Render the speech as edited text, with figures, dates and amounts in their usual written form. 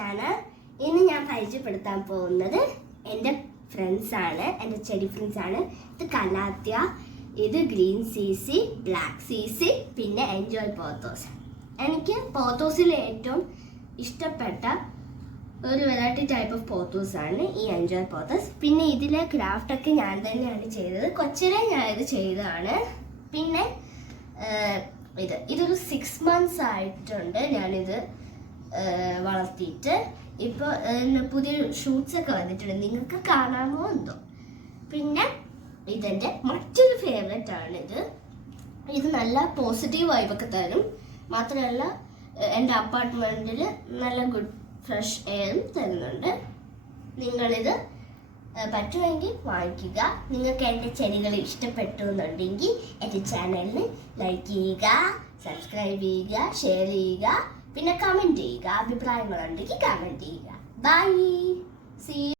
Channel. ഇന്ന് ഞാൻ പരിചയപ്പെടുത്താൻ പോകുന്നത് എൻ്റെ ഫ്രണ്ട്സാണ്, എൻ്റെ ചെടി ഫ്രണ്ട്സാണ്. ഇത് കലാത്യ, ഇത് ഗ്രീൻ സീസി, ബ്ലാക്ക് സീസി, പിന്നെ എൻജോയ് പോത്തോസ്. എനിക്ക് പോത്തോസിൽ ഏറ്റവും ഇഷ്ടപ്പെട്ട ഒരു വെറൈറ്റി ടൈപ്പ് ഓഫ് പോത്തോസ് ആണ് ഈ എൻജോയ് പോത്തോസ്. പിന്നെ ഇതിലെ ക്രാഫ്റ്റൊക്കെ ഞാൻ തന്നെയാണ് ചെയ്തത്. കൊച്ചിലെ ഞാനിത് ചെയ്തതാണ്. പിന്നെ ഇതൊരു 6 months ആയിട്ടുണ്ട് ഞാനിത് വളർത്തിയിട്ട്. ഇപ്പോൾ പുതിയ ഷൂട്ട്സ് ഒക്കെ വന്നിട്ടുണ്ട്, നിങ്ങൾക്ക് കാണാമോ എന്തോ. പിന്നെ ഇതെൻ്റെ മറ്റൊരു ഫേവറേറ്റ് ആണ്. ഇത് നല്ല പോസിറ്റീവ് വൈബൊക്കെ തരും. മാത്രമല്ല എൻ്റെ അപ്പാർട്ട്മെൻറ്റിൽ നല്ല ഗുഡ് ഫ്രഷ് എയറും തരുന്നുണ്ട്. നിങ്ങളിത് പറ്റുമെങ്കിൽ വാങ്ങിക്കുക. നിങ്ങൾക്ക് എൻ്റെ ചെടികൾ ഇഷ്ടപ്പെട്ടു എന്നുണ്ടെങ്കിൽ എൻ്റെ ചാനലിന് ലൈക്ക് ചെയ്യുക, സബ്സ്ക്രൈബ് ചെയ്യുക, ഷെയർ ചെയ്യുക, പിന്നെ കമൻറ്റ് ചെയ്യുക. അഭിപ്രായങ്ങളുണ്ടെങ്കിൽ കമൻറ്റ് ചെയ്യുക. Bye, see